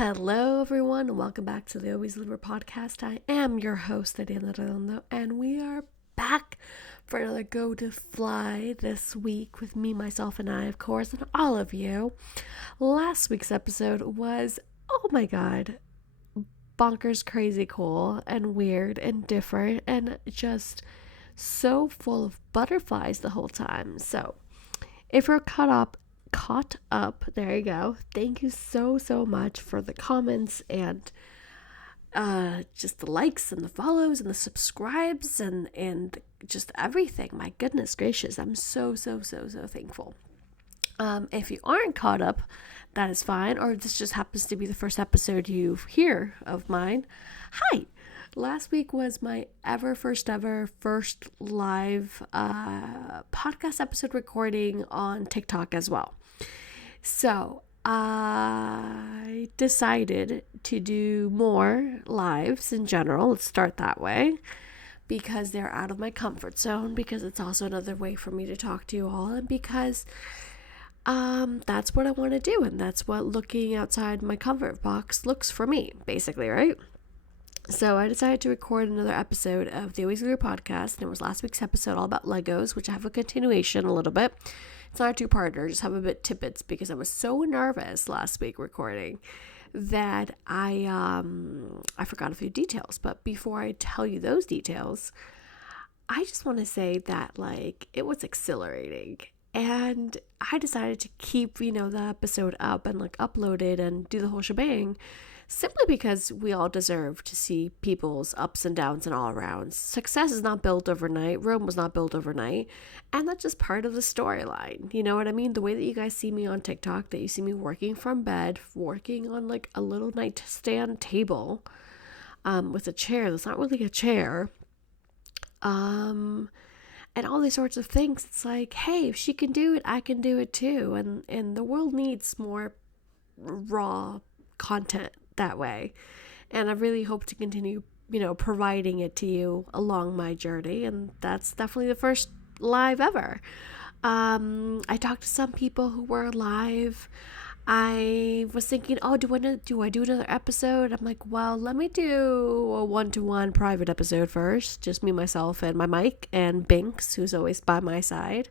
Hello, everyone, and welcome back to the Always Liver podcast. I am your host, Ariadna, and we are back for another Go to Fly this week with me, myself, and I, of course, and all of you. Last week's episode was, oh my god, bonkers, crazy, cool, and weird, and different, and just so full of butterflies the whole time. So, if you're caught up, there you go. Thank you so much for the comments and just the likes and the follows and the subscribes and just everything. My goodness gracious, I'm so thankful. If you aren't caught up, that is fine, or this just happens to be the first episode you hear of mine. Hi. Last week was my first live podcast episode recording on TikTok as well. So I decided to do more lives in general. Let's start that way, because they're out of my comfort zone, because it's also another way for me to talk to you all, and because that's what I want to do, and that's what looking outside my comfort box looks for me, basically, right? So I decided to record another episode of the Always Liver podcast, and it was last week's episode all about Legos, which I have a continuation a little bit. It's not a two-parter, I just have a bit tidbits, because I was so nervous last week recording that I forgot a few details. But before I tell you those details, I just want to say that it was exhilarating. And I decided to keep, the episode up and upload it and do the whole shebang, simply because we all deserve to see people's ups and downs and all arounds. Success is not built overnight. Rome was not built overnight. And that's just part of the storyline. You know what I mean? The way that you guys see me on TikTok, that you see me working from bed, working on a little nightstand table with a chair that's not really a chair. And all these sorts of things. It's hey, if she can do it, I can do it too. And the world needs more raw content that way. And I really hope to continue, providing it to you along my journey. And that's definitely the first live ever. I talked to some people who were live. I was thinking, do I do another episode? I'm well, let me do a one-to-one private episode first. Just me, myself, and my mic, and Binks, who's always by my side.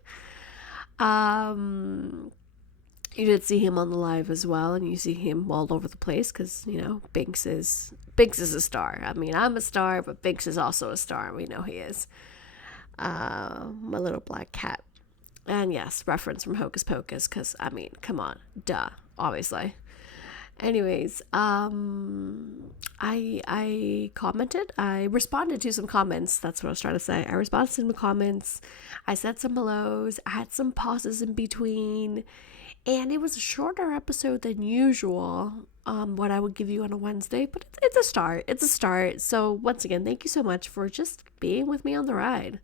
You did see him on the live as well, and you see him all over the place because, Binks is a star. I mean, I'm a star, but Binks is also a star, and we know he is. My little black cat. And yes, reference from Hocus Pocus, because, come on, duh, obviously. Anyways, I responded to some comments. That's what I was trying to say. I responded to some comments. I said some hellos. I had some pauses in between. And it was a shorter episode than usual, what I would give you on a Wednesday, but it's a start. It's a start. So once again, thank you so much for just being with me on the ride,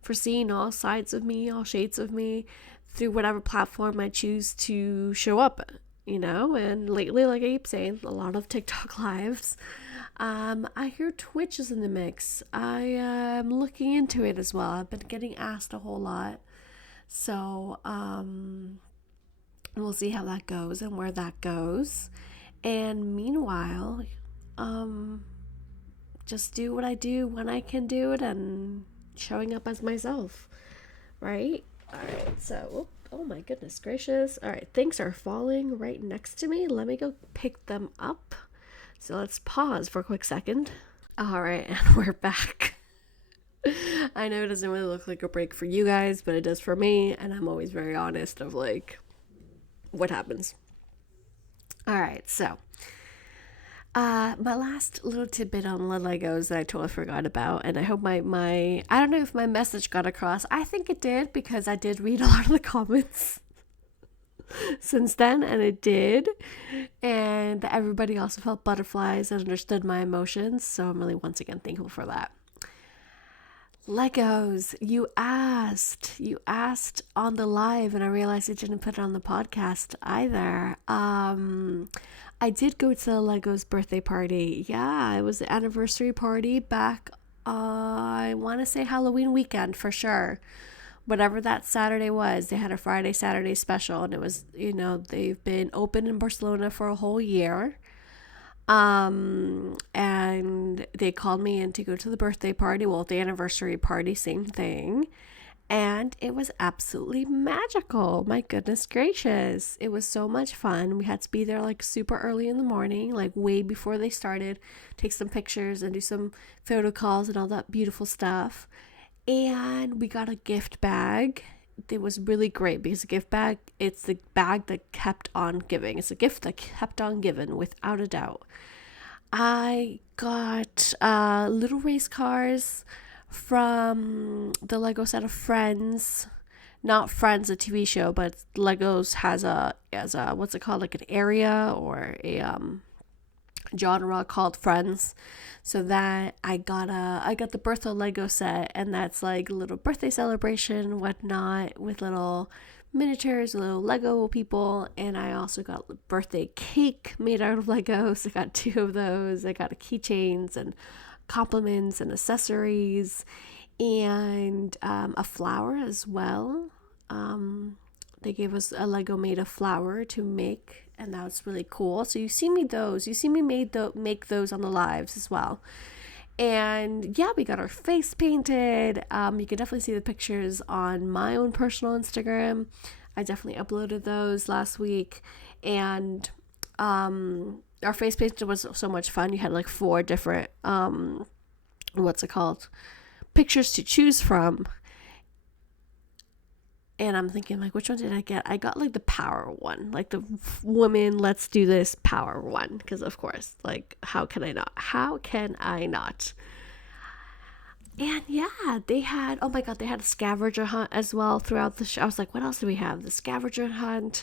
for seeing all sides of me, all shades of me, through whatever platform I choose to show up, and lately, like I keep saying, a lot of TikTok lives. I hear Twitch is in the mix. I am looking into it as well. I've been getting asked a whole lot. So, we'll see how that goes and where that goes. And meanwhile, just do what I do when I can do it and showing up as myself, right? All right, so, oh my goodness gracious. All right, things are falling right next to me. Let me go pick them up. So let's pause for a quick second. All right, and we're back. I know it doesn't really look like a break for you guys, but it does for me, and I'm always very honest of what happens. All right, so my last little tidbit on the Legos that I totally forgot about, and I hope my I don't know if my message got across. I think it did, because I did read a lot of the comments since then, and it did, and everybody also felt butterflies and understood my emotions, so I'm really once again thankful for that. Legos, you asked on the live, and I realized I didn't put it on the podcast either. I did go to the Legos birthday party. Yeah, it was the anniversary party back, I want to say Halloween weekend for sure. Whatever that Saturday was, they had a Friday, Saturday special, and it was, they've been open in Barcelona for a whole year. And they called me in to go to the birthday party, well, the anniversary party, same thing. And it was absolutely magical. My goodness gracious. It was so much fun. We had to be there like super early in the morning, like way before they started, take some pictures and do some photo calls and all that beautiful stuff. And we got a gift bag. It was really great because a gift bag, it's the bag that kept on giving. It's a gift that kept on giving without a doubt. I got little race cars from the Lego set of Friends. Not Friends, a TV show, but Legos has a what's it called, like an area or a genre called Friends. So that I got the birthday Lego set, and that's like a little birthday celebration, whatnot, with little miniatures, little Lego people. And I also got a birthday cake made out of Legos. I got 2 of those. I got keychains and compliments and accessories, and a flower as well. They gave us a Lego made of flour to make, and that was really cool. So you see me make those on the lives as well. And yeah, we got our face painted. You can definitely see the pictures on my own personal Instagram. I definitely uploaded those last week. And our face painted was so much fun. You had like 4 different what's it called, pictures to choose from. And I'm thinking, like, which one did I get? I got like the power one, like the woman, let's do this power one, because of course, like, how can I not? And yeah, they had, oh my god, they had a scavenger hunt as well throughout the show. I was like, what else do we have? The scavenger hunt.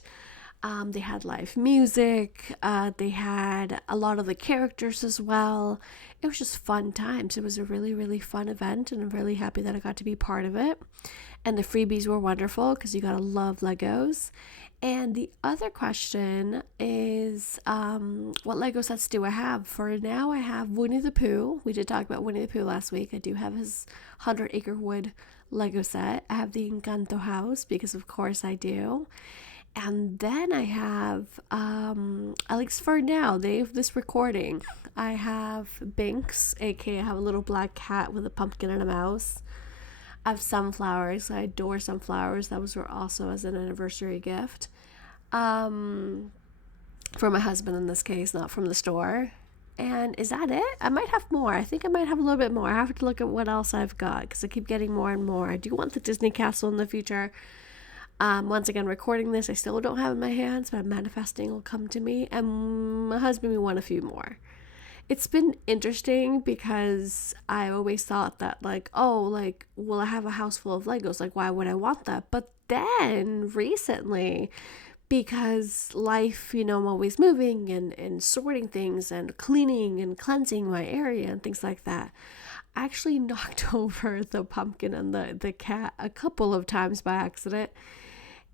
They had live music. They had a lot of the characters as well. It was just fun times. It was a really, really fun event, and I'm really happy that I got to be part of it. And the freebies were wonderful because you gotta love Legos. And the other question is, what Lego sets do I have? For now, I have Winnie the Pooh. We did talk about Winnie the Pooh last week. I do have his 100 Acre Wood Lego set. I have the Encanto house because, of course, I do. And then I have, at least for now, they have this recording. I have Binks, aka I have a little black cat with a pumpkin and a mouse. I have sunflowers. I adore sunflowers. That was also as an anniversary gift. For my husband in this case, not from the store. And is that it? I might have more. I think I might have a little bit more. I have to look at what else I've got because I keep getting more and more. I do want the Disney castle in the future. Once again, recording this, I still don't have it in my hands, but manifesting will come to me. And my husband, we want a few more. It's been interesting because I always thought that, like, oh, like, well, I have a house full of Legos. Like, why would I want that? But then recently, because life, I'm always moving and sorting things and cleaning and cleansing my area and things like that, I actually knocked over the pumpkin and the cat a couple of times by accident.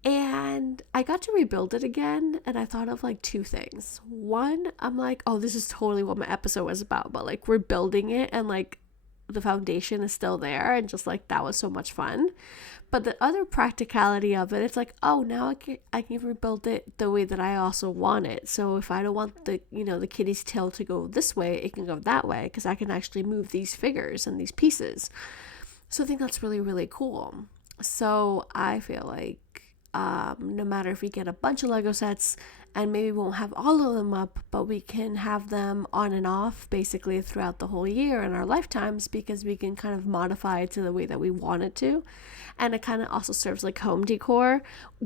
And I got to rebuild it again, and I thought of like 2 things. One, I'm like, oh, this is totally what my episode was about, but like rebuilding it and like the foundation is still there, and just like that was so much fun. But the other practicality of it, it's like, oh, now I can rebuild it the way that I also want it. So if I don't want the kitty's tail to go this way, it can go that way because I can actually move these figures and these pieces. So I think that's really, really cool. So I feel like no matter if we get a bunch of Lego sets, and maybe we won't have all of them up, but we can have them on and off basically throughout the whole year in our lifetimes, because we can kind of modify it to the way that we want it to. And it kind of also serves like home decor.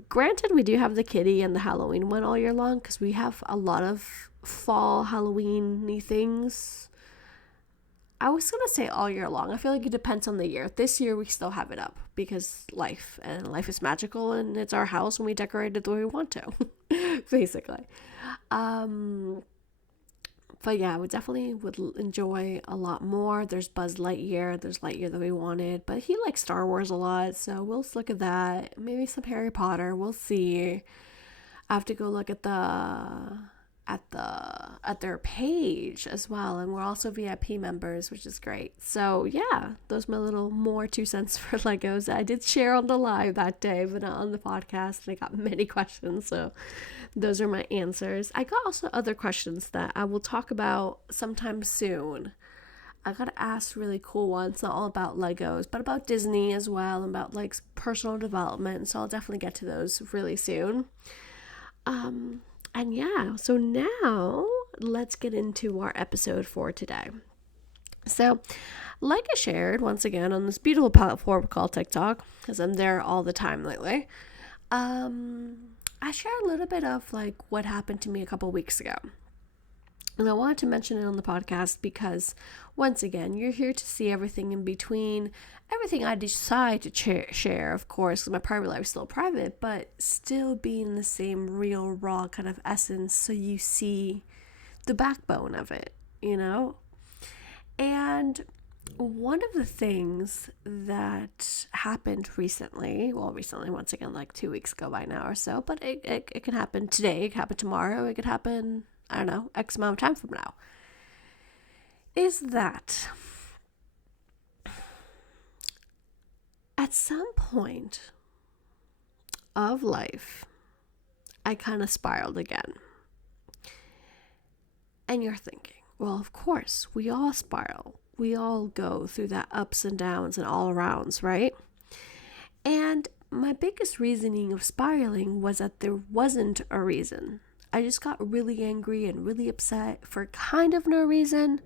Granted, we do have the kitty and the Halloween one all year long because we have a lot of fall Halloween-y things. I was going to say all year long. I feel like it depends on the year. This year we still have it up because life is magical, and it's our house and we decorate it the way we want to, basically. But yeah, we definitely would enjoy a lot more. There's Buzz Lightyear. There's Lightyear that we wanted, but he likes Star Wars a lot, so we'll look at that. Maybe some Harry Potter. We'll see. I have to go look at the at their page as well, and we're also VIP members, which is great. So yeah, those are my little more 2 cents for Legos that I did share on the live that day, but not on the podcast. And I got many questions, so those are my answers. I got also other questions that I will talk about sometime soon. I got asked really cool ones, not all about Legos, but about Disney as well, and about like personal development. So I'll definitely get to those really soon. And yeah, so now let's get into our episode for today. So, like I shared once again on this beautiful platform called TikTok, because I'm there all the time lately, I shared a little bit of like what happened to me a couple weeks ago. And I wanted to mention it on the podcast because, once again, you're here to see everything in between, everything I decide to share, of course, because my private life is still private, but still being the same real, raw kind of essence, so you see the backbone of it, you know? And one of the things that happened recently, once again, like 2 weeks ago by now or so, but it can happen today, it can happen tomorrow, it could happen, I don't know, X amount of time from now, is that at some point of life, I kind of spiraled again. And you're thinking, well, of course, we all spiral. We all go through that ups and downs and all arounds, right? And my biggest reasoning of spiraling was that there wasn't a reason. I just got really angry and really upset for kind of no reason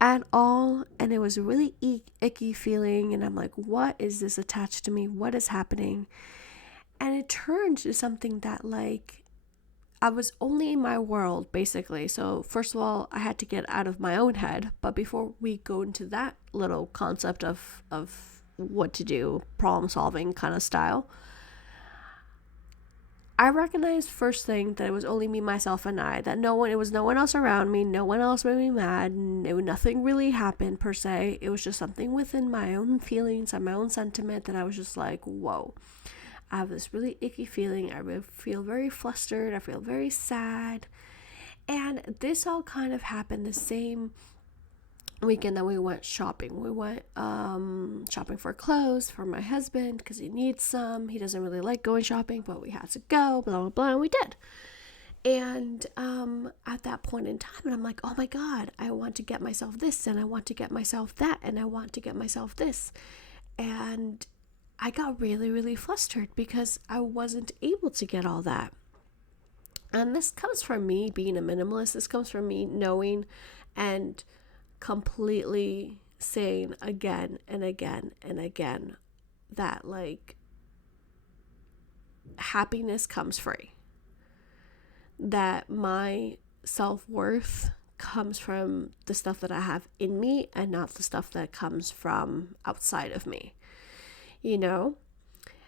at all. And it was a really icky feeling. And I'm like, what is this attached to me? What is happening? And it turned to something that like, I was only in my world, basically. So first of all, I had to get out of my own head. But before we go into that little concept of what to do, problem solving kind of style, I recognized first thing that it was only me, myself, and I. That it was no one else around me. No one else made me mad. Nothing really happened per se. It was just something within my own feelings and my own sentiment that I was just like, whoa. I have this really icky feeling. I feel very flustered. I feel very sad. And this all kind of happened the same weekend that we went shopping. We went shopping for clothes for my husband because he needs some. He doesn't really like going shopping, but we had to go, blah, blah, blah, and we did. And at that point in time, and I'm like, oh my God, I want to get myself this, and I want to get myself that, and I want to get myself this. And I got really, really flustered because I wasn't able to get all that. And this comes from me being a minimalist. This comes from me knowing and completely saying again and again and again that like happiness comes free. That my self-worth comes from the stuff that I have in me and not the stuff that comes from outside of me. You know?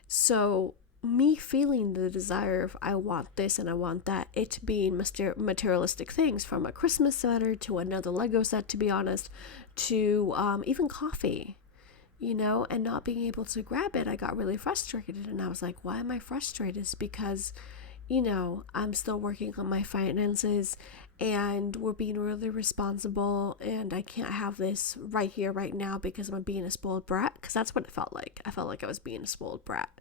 So me feeling the desire of I want this and I want that, it being materialistic things, from a Christmas sweater to another Lego set, to be honest, to even coffee, you know, and not being able to grab it, I got really frustrated. And I was like, why am I frustrated? It's because, you know, I'm still working on my finances and we're being really responsible, and I can't have this right here, right now, because I'm being a spoiled brat. Because that's what it felt like. I felt like I was being a spoiled brat.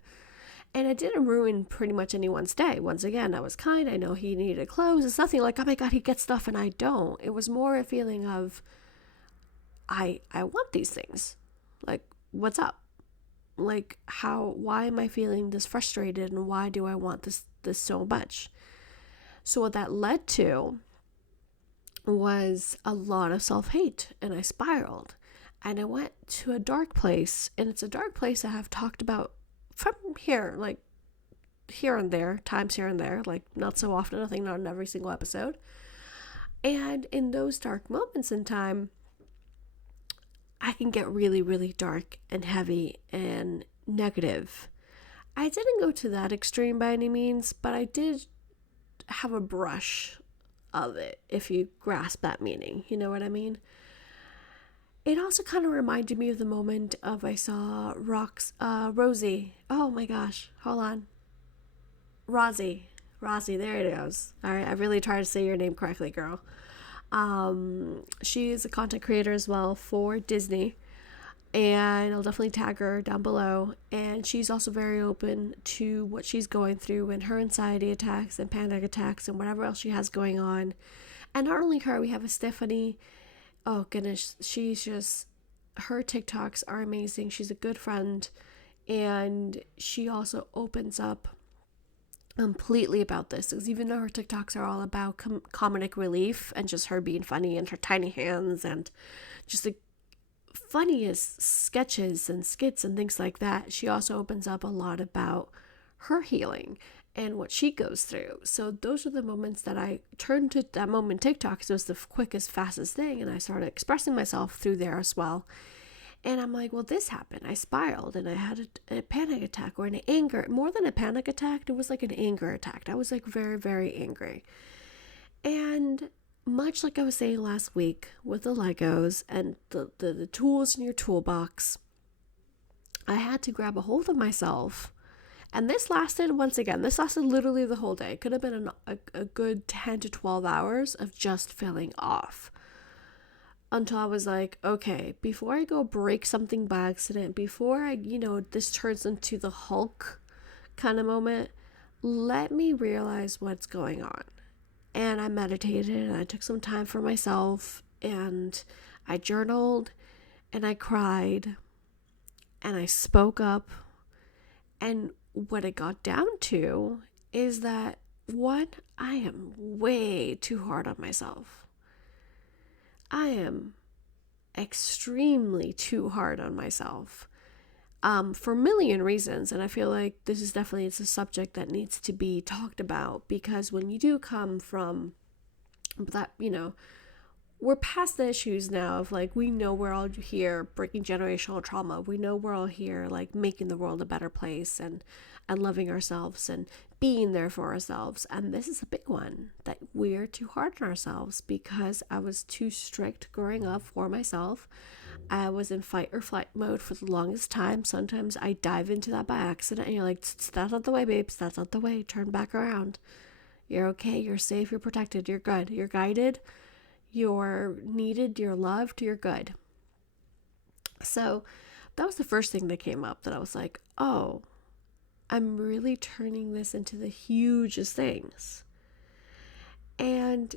And it didn't ruin pretty much anyone's day. Once again, I was kind. I know he needed clothes. It's nothing like, oh my God, he gets stuff and I don't. It was more a feeling of, I want these things. Like, what's up? Like, why am I feeling this frustrated, and why do I want this so much? So what that led to was a lot of self-hate, and I spiraled. And I went to a dark place, and it's a dark place I have talked about from here, like here and there, times here and there, like not so often, I think not in every single episode. And in those dark moments in time, I can get really, really dark and heavy and negative. I didn't go to that extreme by any means, but I did have a brush of it, if you grasp that meaning, you know what I mean? It also kind of reminded me of the moment of I saw Rosie. Oh my gosh, hold on. Rosie. Rossi, there it goes. All right, I really tried to say your name correctly, girl. She is a content creator as well for Disney, and I'll definitely tag her down below. And she's also very open to what she's going through and her anxiety attacks and panic attacks and whatever else she has going on. And not only her, we have a Stephanie. Oh goodness, she's just, her TikToks are amazing. She's a good friend, and she also opens up completely about this, because even though her TikToks are all about comedic relief and just her being funny and her tiny hands and just the funniest sketches and skits and things like that, she also opens up a lot about her healing and what she goes through. So those are the moments that I turned to that moment TikTok, because it was the quickest, fastest thing, and I started expressing myself through there as well. And I'm like, well, this happened. I spiraled and I had a panic attack, or an anger. More than a panic attack, it was like an anger attack. I was like very, very angry. And much like I was saying last week with the Legos and the tools in your toolbox, I had to grab a hold of myself. And this lasted literally the whole day. It could have been a good 10 to 12 hours of just feeling off. Until I was like, okay, before I go break something by accident, before this turns into the Hulk kind of moment, let me realize what's going on. And I meditated, and I took some time for myself, and I journaled, and I cried, and I spoke up. And what it got down to is that, one, I am way too hard on myself. I am extremely too hard on myself, for a million reasons. And I feel like it's a subject that needs to be talked about, because when you do come from that, we're past the issues now of like, we know we're all here breaking generational trauma. We know we're all here like making the world a better place and loving ourselves and being there for ourselves. And this is a big one, that we're too hard on ourselves, because I was too strict growing up for myself. I was in fight or flight mode for the longest time. Sometimes I dive into that by accident, and you're like, that's not the way, babes. That's not the way. Turn back around. You're okay. You're safe. You're protected. You're good. You're guided. You're needed. You're loved. You're good. So that was the first thing that came up, that I was like, oh, I'm really turning this into the hugest things. And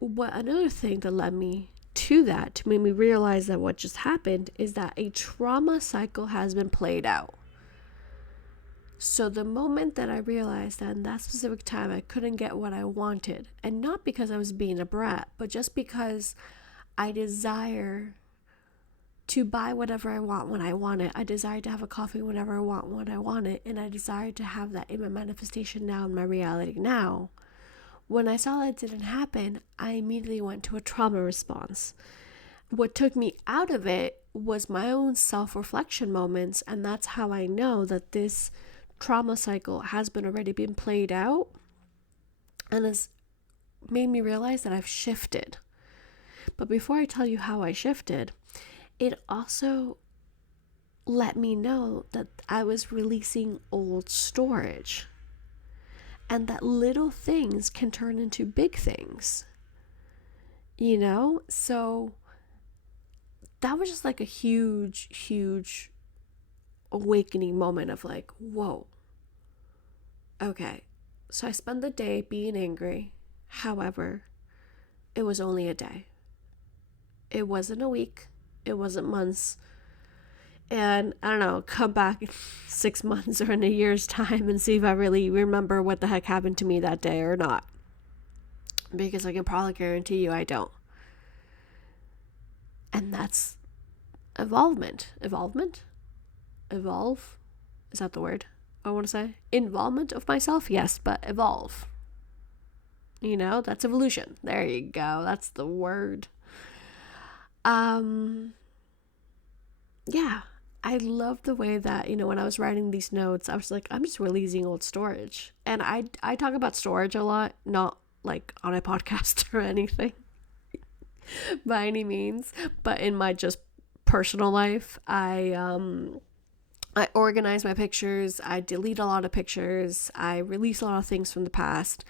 another thing that led me to that, to make me realize that what just happened, is that a trauma cycle has been played out. So the moment that I realized that in that specific time I couldn't get what I wanted, and not because I was being a brat, but just because I desire to buy whatever I want when I want it. I desire to have a coffee whenever I want when I want it. And I desire to have that in my manifestation now, in my reality now. When I saw that didn't happen, I immediately went to a trauma response. What took me out of it was my own self-reflection moments. And that's how I know that this trauma cycle has already been played out, and has made me realize that I've shifted. But before I tell you how I shifted, it also let me know that I was releasing old storage, and that little things can turn into big things, So that was just like a huge, huge awakening moment of like, whoa, okay. So I spent the day being angry. However, it was only a day. It wasn't a week. It wasn't months. And I don't know, come back in 6 months or in a year's time and see if I really remember what the heck happened to me that day or not. Because I can probably guarantee you I don't. And that's evolvement. Evolve? Is that the word I want to say? Involvement of myself? Yes, but evolve. That's evolution. There you go. That's the word. Yeah, I love the way that, when I was writing these notes, I was like, I'm just releasing old storage. And I talk about storage a lot, not like on a podcast or anything by any means, but in my just personal life, I I organize my pictures, I delete a lot of pictures, I release a lot of things from the past,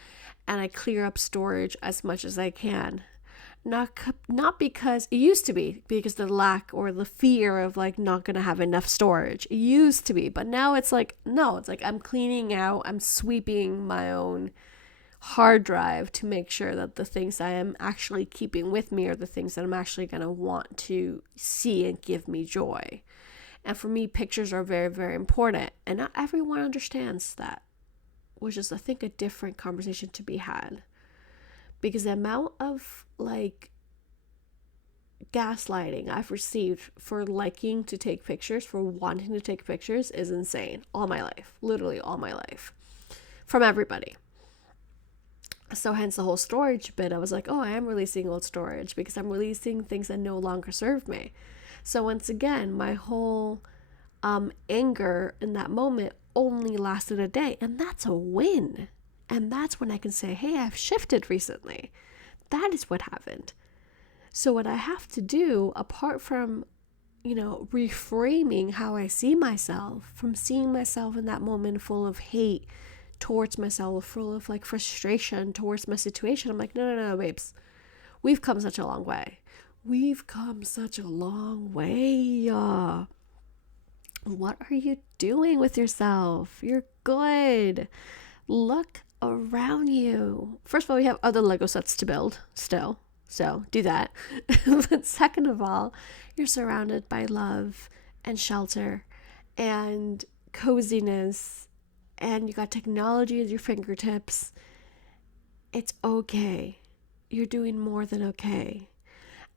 and I clear up storage as much as I can. Not because it used to be because the lack or the fear of like not gonna have enough storage. It used to be, but now it's like no, it's like I'm cleaning out, I'm sweeping my own hard drive to make sure that the things I am actually keeping with me are the things that I'm actually gonna want to see and give me joy. And for me, pictures are very, very important, and not everyone understands that, which is I think a different conversation to be had. Because the amount of like gaslighting I've received for liking to take pictures, for wanting to take pictures, is insane. All my life, literally all my life, from everybody. So hence the whole storage bit. I was like, oh, I am releasing old storage because I'm releasing things that no longer serve me. So once again, my whole anger in that moment only lasted a day, and that's a win. And that's when I can say, hey, I've shifted recently. That is what happened. So what I have to do, apart from, reframing how I see myself, from seeing myself in that moment full of hate towards myself, full of like frustration towards my situation, I'm like, no, babes. We've come such a long way. We've come such a long way. What are you doing with yourself? You're good. Look around you. First of all, we have other Lego sets to build still, so do that. But second of all, you're surrounded by love and shelter and coziness, and you got technology at your fingertips. It's okay. You're doing more than okay.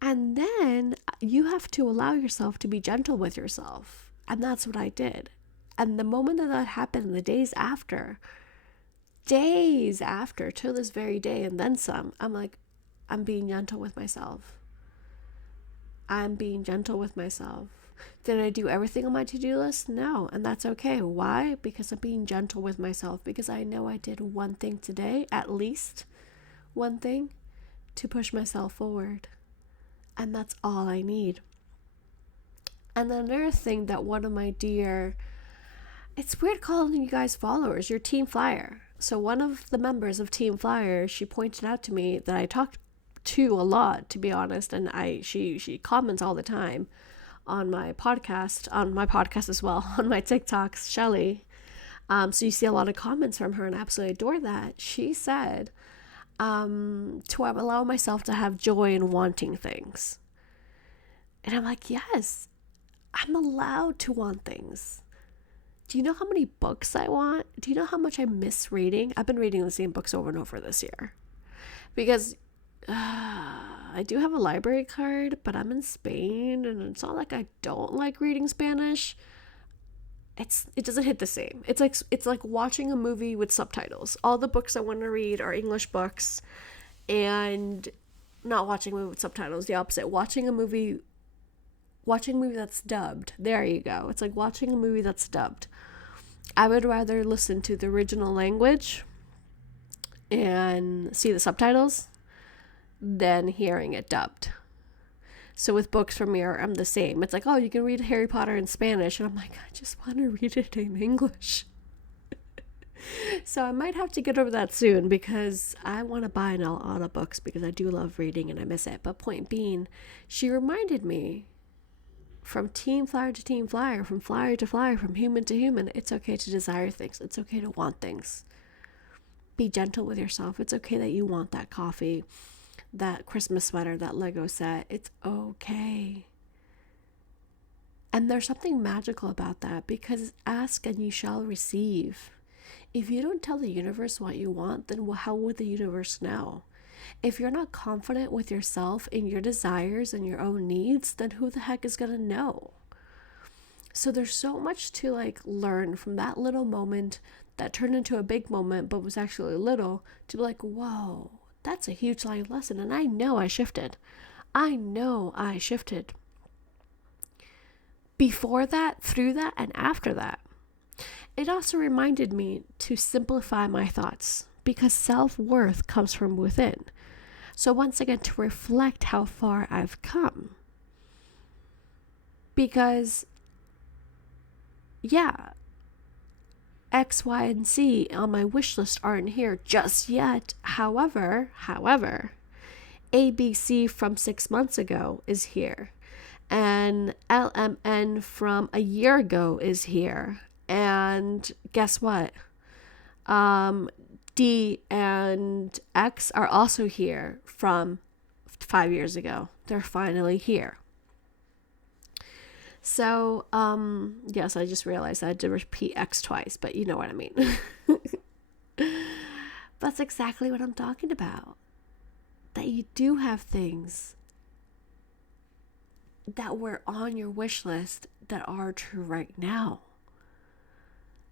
And then you have to allow yourself to be gentle with yourself. And that's what I did. And the moment that happened, the days after, to this very day and then some, I'm like, I'm being gentle with myself. Did I do everything on my to-do list? No, and that's okay. Why? Because I'm being gentle with myself, because I know I did one thing today, at least one thing, to push myself forward. And that's all I need. And then another thing that one of my dear, it's weird calling you guys followers, you're Team Flyer. So one of the members of Team Flyer, she pointed out to me that I talked to a lot, to be honest, and she comments all the time on my podcast as well, on my TikToks, Shelly. So you see a lot of comments from her, and I absolutely adore that. She said to allow myself to have joy in wanting things. And I'm like, yes, I'm allowed to want things. Do you know how many books I want? Do you know how much I miss reading? I've been reading the same books over and over this year. Because I do have a library card, but I'm in Spain, and it's not like I don't like reading Spanish. It doesn't hit the same. It's like watching a movie with subtitles. All the books I want to read are English books, and not watching a movie with subtitles, the opposite. Watching a movie that's dubbed. There you go. It's like watching a movie that's dubbed. I would rather listen to the original language and see the subtitles than hearing it dubbed. So with books from me, I'm the same. It's like, oh, you can read Harry Potter in Spanish. And I'm like, I just want to read it in English. So I might have to get over that soon, because I want to buy a lot of books, because I do love reading and I miss it. But point being, she reminded me, from Team Flyer to Team Flyer, from flyer to flyer, from human to human, it's okay to desire things. It's okay to want things. Be gentle with yourself. It's okay that you want that coffee, that Christmas sweater, that Lego set. It's okay. And there's something magical about that, because ask and you shall receive. If you don't tell the universe what you want, then how would the universe know? If you're not confident with yourself in your desires and your own needs, then who the heck is gonna know? So there's so much to like learn from that little moment that turned into a big moment but was actually little, to be like, whoa, that's a huge life lesson. And I know I shifted. Before that, through that, and after that. It also reminded me to simplify my thoughts, because self-worth comes from within. So once again, to reflect how far I've come. Because yeah, X, Y, and Z on my wish list aren't here just yet. However, ABC from 6 months ago is here. And LMN from a year ago is here. And guess what? D and X are also here from 5 years ago. They're finally here. So, yes, I just realized I had to repeat X twice, but you know what I mean. That's exactly what I'm talking about. That you do have things that were on your wish list that are true right now.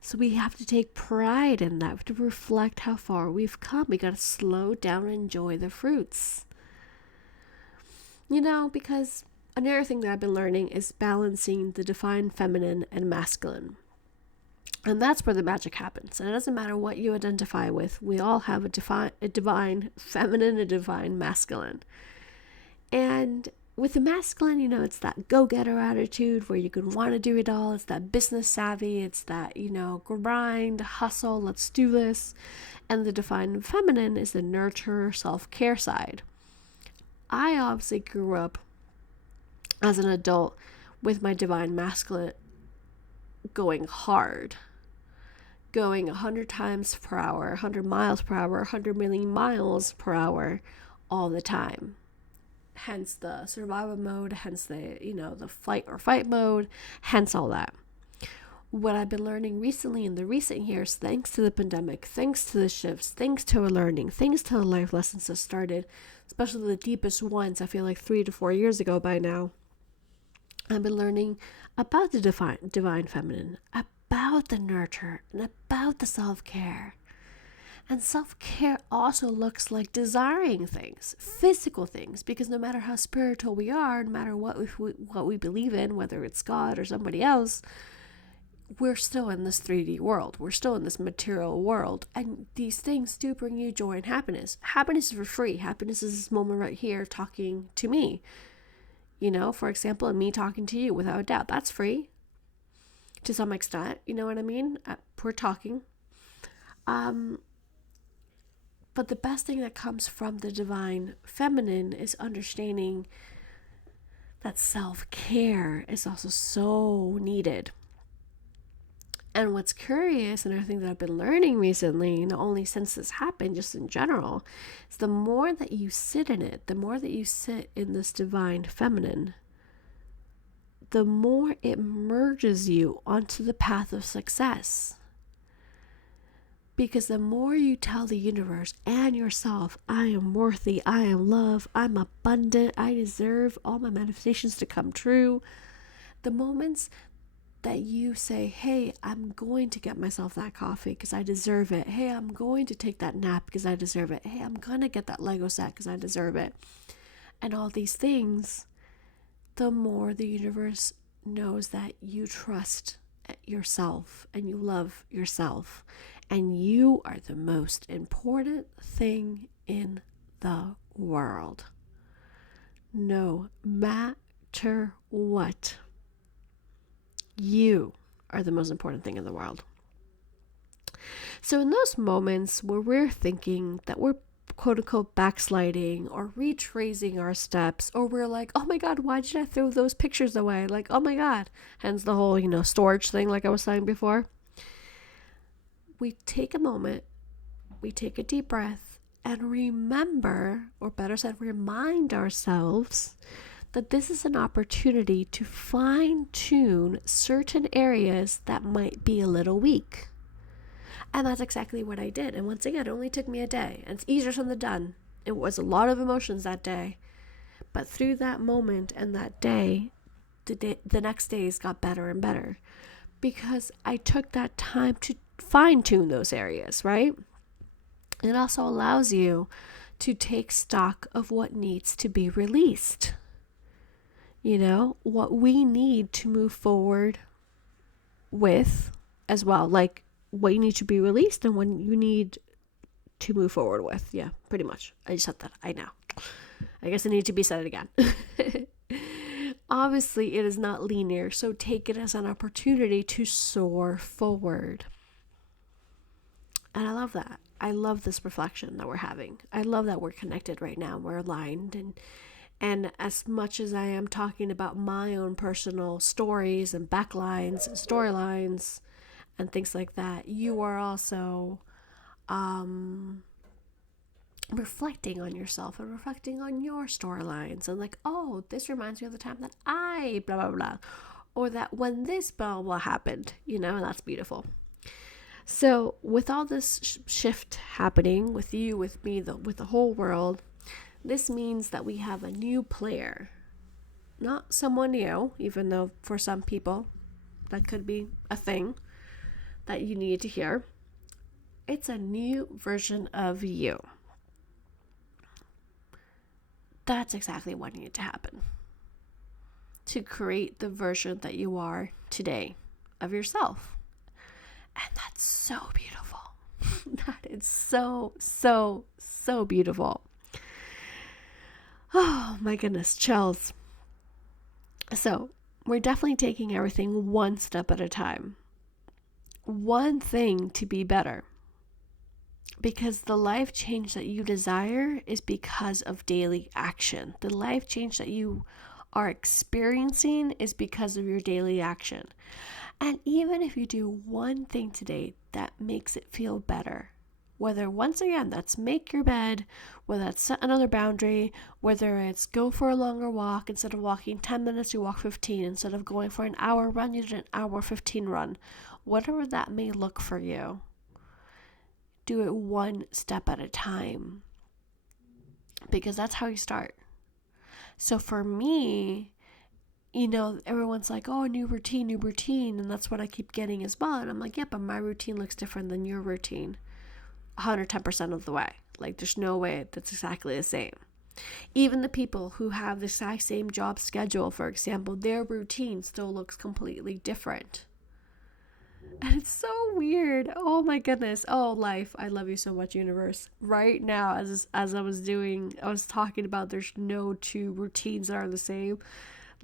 So we have to take pride in that. We have to reflect how far we've come. We got to slow down and enjoy the fruits. Because another thing that I've been learning is balancing the divine feminine and masculine. And that's where the magic happens. And it doesn't matter what you identify with. We all have a divine feminine, a divine masculine. And with the masculine, it's that go-getter attitude where you can want to do it all. It's that business savvy. It's that, grind, hustle, let's do this. And the divine feminine is the nurture, self-care side. I obviously grew up as an adult with my divine masculine going hard, going 100 times per hour, 100 miles per hour, 100 million miles per hour all the time. Hence the survival mode, hence the flight or fight mode, hence all that. What I've been learning recently in the recent years, thanks to the pandemic, thanks to the shifts, thanks to our learning, thanks to the life lessons that started, especially the deepest ones, I feel like 3 to 4 years ago by now, I've been learning about the divine feminine, about the nurture, and about the self-care. And self-care also looks like desiring things, physical things, because no matter how spiritual we are, no matter what we believe in, whether it's God or somebody else, we're still in this 3D world. We're still in this material world. And these things do bring you joy and happiness. Happiness is for free. Happiness is this moment right here talking to me. For example, and me talking to you, without a doubt, that's free to some extent. You know what I mean? We're talking. But the best thing that comes from the divine feminine is understanding that self-care is also so needed. And what's curious, and another thing that I've been learning recently, not only since this happened, just in general, is the more that you sit in it, the more that you sit in this divine feminine, the more it merges you onto the path of success. Because the more you tell the universe and yourself, I am worthy, I am love, I'm abundant, I deserve all my manifestations to come true, the moments that you say, hey, I'm going to get myself that coffee because I deserve it. Hey, I'm going to take that nap because I deserve it. Hey, I'm going to get that Lego set because I deserve it. And all these things, the more the universe knows that you trust yourself and you love yourself. And you are the most important thing in the world. No matter what. You are the most important thing in the world. So in those moments where we're thinking that we're quote unquote backsliding or retracing our steps, or we're like, oh my God, why did I throw those pictures away? Like, oh my God. Hence the whole, storage thing like I was saying before. We take a moment, we take a deep breath and remember, or better said, remind ourselves that this is an opportunity to fine-tune certain areas that might be a little weak. And that's exactly what I did. And once again, it only took me a day. And it's easier said than done. It was a lot of emotions that day. But through that moment and that day, the next days got better and better. Because I took that time to fine-tune those areas, right? It also allows you to take stock of what needs to be released. What we need to move forward with as well. Like what you need to be released and what you need to move forward with. Yeah, pretty much. I just said that. I know. I guess it needs to be said again. obviously it is not linear, so take it as an opportunity to soar forward. And I love that. I love this reflection that we're having. I love that we're connected right now. We're aligned. And as much as I am talking about my own personal stories and backlines and storylines and things like that, you are also reflecting on yourself and reflecting on your storylines and like, oh, this reminds me of the time that I blah blah blah, or that when this blah blah, blah happened, and that's beautiful. So with all this shift happening with you, with me, with the whole world, this means that we have a new player. Not someone new, even though for some people that could be a thing that you need to hear. It's a new version of you. That's exactly what needed to happen. To create the version that you are today of yourself. And that's so beautiful. That is so, so, so beautiful. Oh my goodness, chills. So we're definitely taking everything one step at a time. One thing to be better. Because the life change that you desire is because of daily action. The life change that you are experiencing is because of your daily action. And even if you do one thing today that makes it feel better, whether, once again, that's make your bed, whether that's set another boundary, whether it's go for a longer walk, instead of walking 10 minutes, you walk 15, instead of going for an hour run, you did an hour 15 run, whatever that may look for you. Do it one step at a time, because that's how you start. So for me, everyone's like, oh, new routine, and that's what I keep getting as well. And I'm like, yeah, but my routine looks different than your routine 110% of the way. Like, there's no way that's exactly the same. Even the people who have the exact same job schedule, for example, their routine still looks completely different. And it's so weird. Oh my goodness. Oh, life. I love you so much, universe. Right now, as I was talking about there's no two routines that are the same.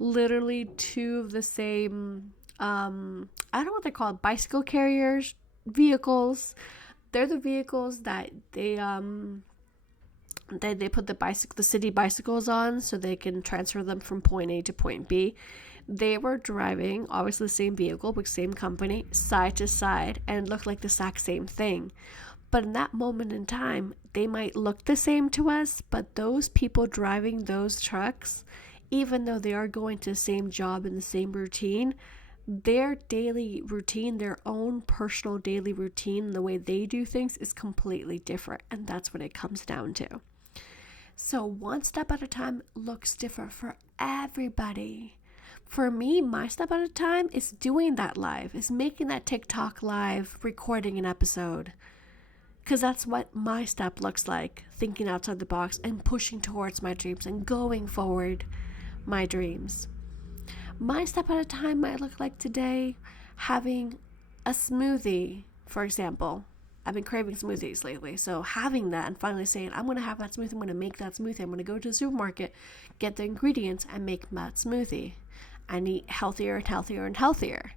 Literally two of the same, I don't know what they're called, bicycle carriers, vehicles. They're the vehicles that they put the city bicycles on so they can transfer them from point A to point B. They were driving, obviously the same vehicle, but same company, side to side, and it looked like the exact same thing. But in that moment in time, they might look the same to us, but those people driving those trucks, even though they are going to the same job and the same routine, their daily routine, their own personal daily routine, the way they do things is completely different. And that's what it comes down to. So one step at a time looks different for everybody. For me, my step at a time is doing that live, is making that TikTok live, recording an episode. Because that's what my step looks like, thinking outside the box and pushing towards my dreams and going forward my dreams. My step at a time might look like today having a smoothie, for example. I've been craving smoothies lately, so having that and finally saying, I'm going to have that smoothie, I'm going to make that smoothie, I'm going to go to the supermarket, get the ingredients, and make that smoothie. And eat healthier and healthier and healthier.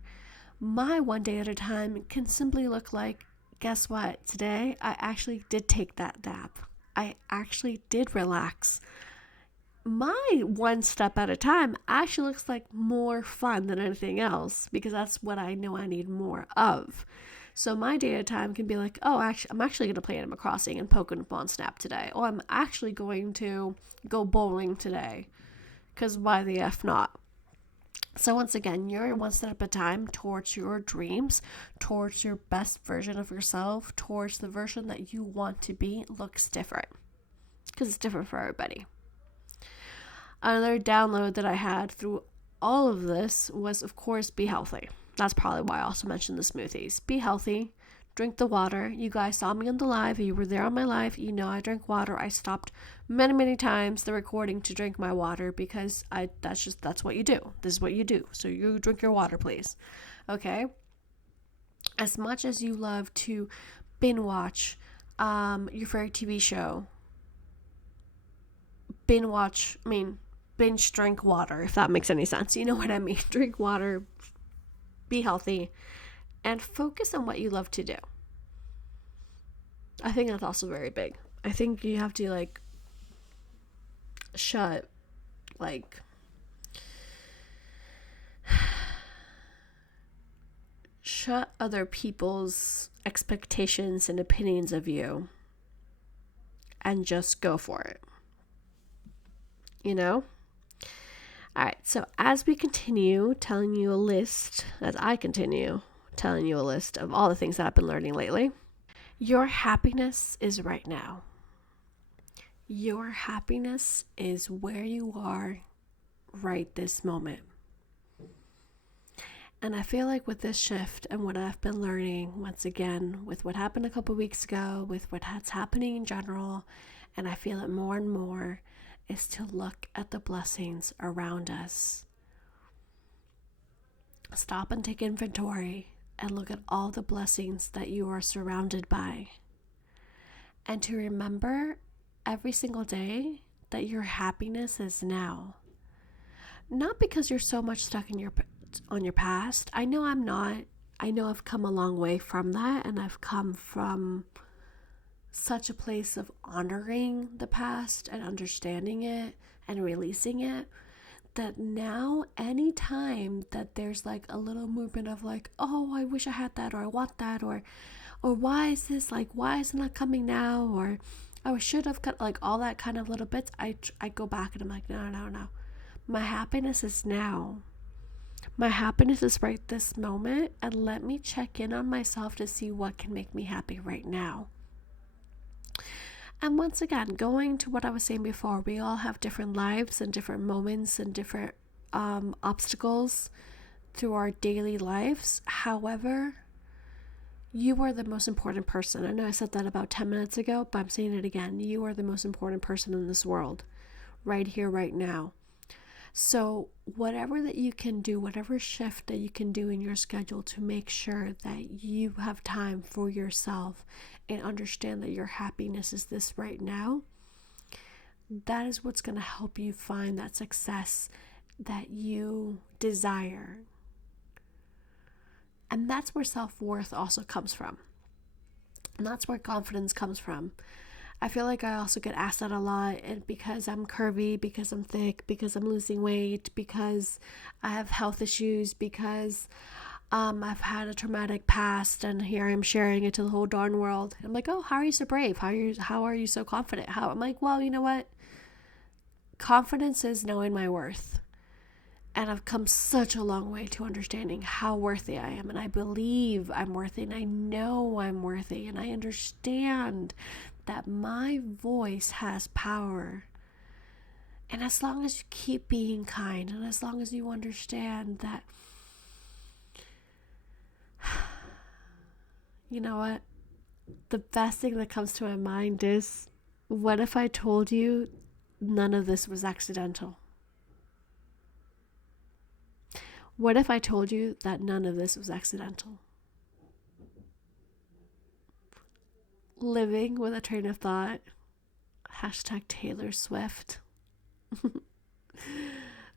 My one day at a time can simply look like, guess what? Today, I actually did take that nap. I actually did relax. My one step at a time actually looks like more fun than anything else, because that's what I know I need more of. So my day at a time can be like, oh, I'm actually going to play Animal Crossing and Pokemon Snap today. Oh, I'm actually going to go bowling today. Because why the F not? So once again, you're one step at a time towards your dreams, towards your best version of yourself, towards the version that you want to be. Looks different because it's different for everybody. Another download that I had through all of this was, of course, be healthy. That's probably why I also mentioned the smoothies. Be healthy. Drink the water. You guys saw me on the live. You were there on my live. You know I drink water. I stopped many times the recording to drink my water because that's what you do. This is what you do. So you drink your water, please. Okay? As much as you love to binge watch your favorite TV show, binge binge drink water, if that makes any sense. You know what I mean? Drink water, be healthy, and focus on what you love to do. I think that's also very big. I think you have to shut other people's expectations and opinions of you and just go for it. You know? Alright, so as I continue telling you a list of all the things that I've been learning lately, your happiness is right now. Your happiness is where you are right this moment. And I feel like with this shift and what I've been learning, once again, with what happened a couple weeks ago, with what's happening in general, and I feel it more and more, is to look at the blessings around us. Stop and take inventory and look at all the blessings that you are surrounded by. And to remember every single day that your happiness is now. Not because you're so much stuck on your past. I know I'm not. I know I've come a long way from that, and I've come from such a place of honoring the past and understanding it and releasing it, that now anytime that there's a little movement of oh, I wish I had that, or I want that, or why is this, why isn't that coming now, or I should have cut, all that kind of little bits, I go back and I'm no. My happiness is now. My happiness is right this moment, and let me check in on myself to see what can make me happy right now. And once again, going to what I was saying before, we all have different lives and different moments and different obstacles through our daily lives. However, you are the most important person. I know I said that about 10 minutes ago, but I'm saying it again. You are the most important person in this world, right here, right now. So whatever that you can do, whatever shift that you can do in your schedule to make sure that you have time for yourself and understand that your happiness is this right now, that is what's going to help you find that success that you desire. And that's where self-worth also comes from. And that's where confidence comes from. I feel like I also get asked that a lot, and because I'm curvy, because I'm thick, because I'm losing weight, because I have health issues, because I've had a traumatic past, and here I'm sharing it to the whole darn world. I'm like, oh, how are you so brave? How are you so confident? I'm like, well, you know what? Confidence is knowing my worth. And I've come such a long way to understanding how worthy I am. And I believe I'm worthy. And I know I'm worthy. And I understand that my voice has power. And as long as you keep being kind, and as long as you understand that, you know what? The best thing that comes to my mind is, what if I told you none of this was accidental? What if I told you that none of this was accidental? Living with a train of thought, #Taylor Swift.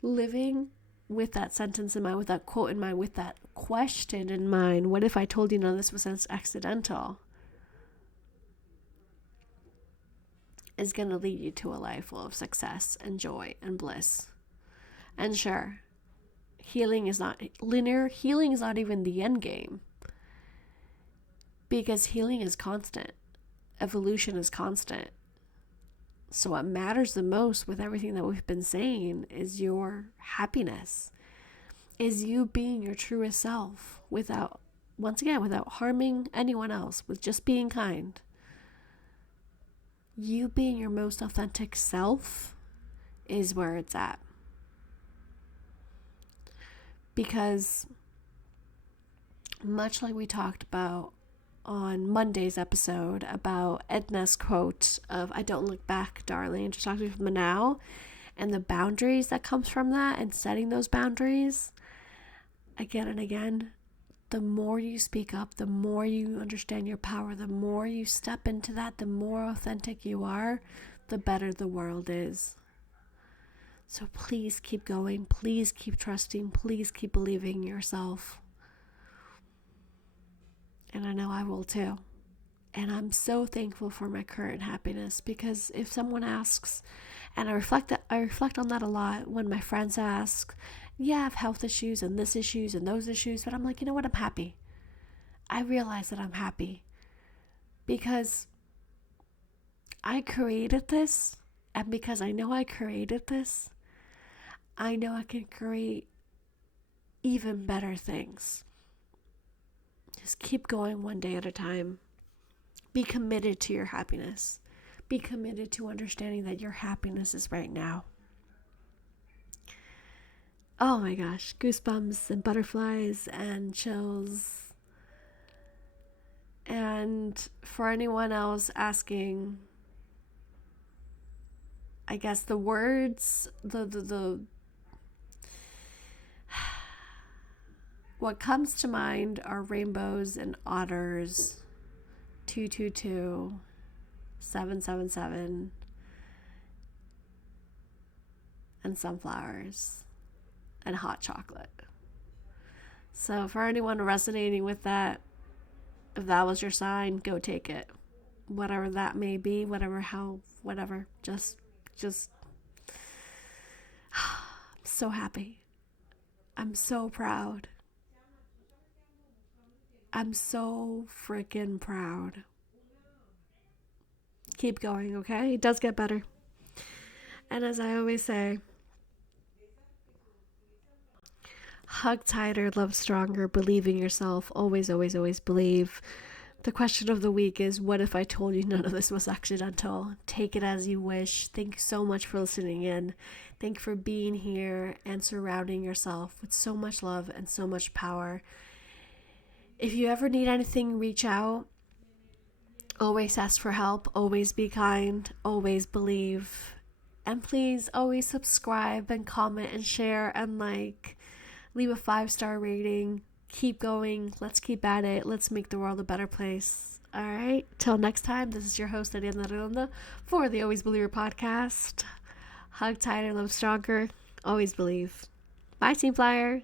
Living with that sentence in mind, with that quote in mind, with that question in mind, what if I told you none of this was accidental, is going to lead you to a life full of success and joy and bliss. And sure, healing is not linear. Healing is not even the end game, because healing is constant. Evolution is constant. So what matters the most with everything that we've been saying is your happiness, is you being your truest self without harming anyone else, with just being kind. You being your most authentic self is where it's at. Because much like we talked about on Monday's episode about Edna's quote of, I don't look back, darling, just talk to me from the now, and the boundaries that comes from that, and setting those boundaries again and again, the more you speak up, the more you understand your power, the more you step into that, the more authentic you are, the better the world is. So please keep going. Please keep trusting. Please keep believing in yourself. And I know I will too. And I'm so thankful for my current happiness, because if someone asks, and I reflect on that a lot when my friends ask, yeah, I have health issues and this issues and those issues, but I'm like, you know what? I'm happy. I realize that I'm happy because I created this, and because I know I created this, I know I can create even better things. Just keep going one day at a time. Be committed to your happiness. Be committed to understanding that your happiness is right now. Oh my gosh, goosebumps and butterflies and chills. And for anyone else asking, I guess the words, the what comes to mind are rainbows and otters, 222, 777, and sunflowers, and hot chocolate. So for anyone resonating with that, if that was your sign, go take it. Whatever that may be, whatever. Just I'm so happy. I'm so proud. I'm so freaking proud. Keep going, okay? It does get better. And as I always say, hug tighter, love stronger, believe in yourself. Always, always, always believe. The question of the week is, what if I told you none of this was accidental? Take it as you wish. Thank you so much for listening in. Thank you for being here and surrounding yourself with so much love and so much power. If you ever need anything, reach out. Always ask for help. Always be kind. Always believe. And please always subscribe and comment and share and leave a 5-star rating. Keep going. Let's keep at it. Let's make the world a better place. All right. Till next time, this is your host, Ariadna, for the Always Believer podcast. Hug tighter, love stronger. Always believe. Bye, Team Flyer.